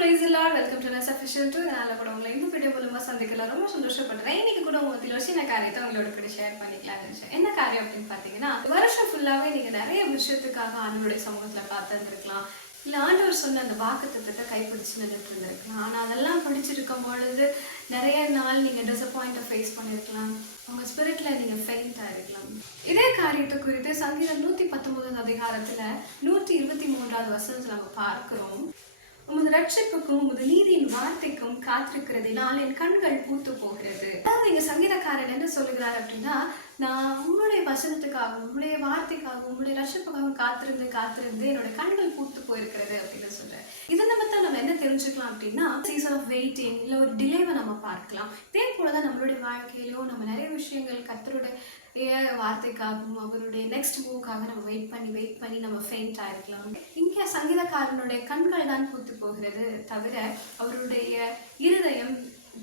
praise the Lord. Welcome to Ness Official 2. நான் கூட உங்களை இந்த வீடியோ மூலமா சந்திக்கல ரொம்ப சந்தோஷப்படுறேன். இன்னைக்கு கூட உங்க மத்தியில சின்ன காரியத்தை உங்களோட கூட ஷேர் பண்ணிக்கலாம்னு நினைச்சேன். என்ன காரியம் அப்படின்னு பாத்தீங்கன்னா, வருஷம் ஃபுல்லாவே நீங்க நிறைய விஷயத்துக்காக ஆண்டவருடைய சமூகத்துல பார்த்திருந்திருக்கலாம். இல்ல ஆண்டவர் சொன்ன அந்த வாக்குத்தத்தத்தை கைப்பிடிச்சு நின்றுட்டு இருந்திருக்கலாம். ஆனா அதெல்லாம் பிடிச்சிருக்கும் பொழுது நிறைய நாள் நீங்க டிசப்பாயிண்ட்டை ஃபேஸ் பண்ணிருக்கலாம். உங்க ஸ்பிரிட்ல நீங்க ஃபெயிண்ட் ஆயிருக்கலாம். இதே காரியத்தை குறித்து சங்கீதம் 119 அதிகாரத்துல 123வது வசனத்துல நம்ம பார்க்கிறோம். உமது ரட்சிப்புக்கும் உமது நீதியின் வார்த்தைக்கும் காத்திருக்கிறதினால் என் கண்கள் பூத்து போகிறது. அதாவது இங்க சங்கீதக்காரன் என்ன சொல்லுகிறார் அப்படின்னா, நான் உங்களுடைய வசனத்துக்காக உங்களுடைய வார்த்தைக்காக உங்களுடைய ரட்சிப்புக்காக காத்திருந்து என்னோட கண்கள் பூத்து போயிருக்கிறது அப்படின்னு சொல்றேன். இதை நம்ம என்ன தெரிஞ்சுக்கலாம் அப்படின்னா, சீசன் ஆஃப் வெயிட்டிங் இல்லை ஒரு டிலேவை நம்ம பார்க்கலாம். இதே போலதான் நம்மளுடைய வாழ்க்கையிலும் நம்ம நிறைய விஷயங்கள் கர்த்தருடைய வார்த்தைக்காகவும் அவருடைய நெக்ஸ்ட் மூவுக்காக நம்ம வெயிட் பண்ணி நம்ம ஃபெயிண்ட் ஆயிருக்கலாம். இங்கே சங்கீதக்காரனுடைய கண்கள் தான் பூத்து போகிறது தவிர அவருடைய இருதயம்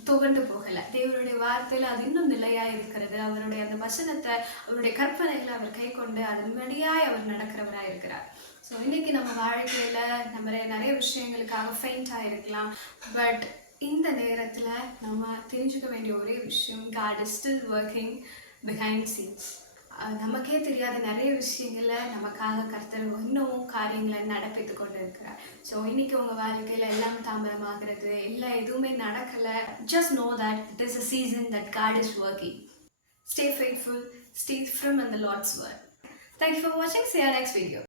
துவண்டு போகல. தேவனுடைய வார்த்தையில அது இன்னும் நிலையா இருக்கிறது. அவருடைய அந்த வசனத்தை அவருடைய கற்பனைகளை அவர் கை கொண்டு அதன்படியாய் அவர் நடக்கிறவரா இருக்கிறார். ஸோ இன்னைக்கு நம்ம வாழ்க்கையில நம்ம நிறைய விஷயங்களுக்காக ஃபெயிண்ட் ஆயிருக்கலாம். பட் இந்த நேரத்துல நம்ம தெரிஞ்சுக்க வேண்டிய ஒரே விஷயம், God is still working behind scenes. நமக்கே தெரியாத நிறைய விஷயங்களை நமக்காக கர்த்தர் இன்னமும் காரியங்களை நடப்பித்து கொண்டு இருக்கிறார். ஸோ இன்னைக்கு உங்க வாழ்க்கையில எல்லாம் தாமதமாகிறது, இல்லை எதுவுமே நடக்கல. Just know that it is a season that God is working. Stay faithful, stay firm in the Lord's word. Thank you for watching. See you next video.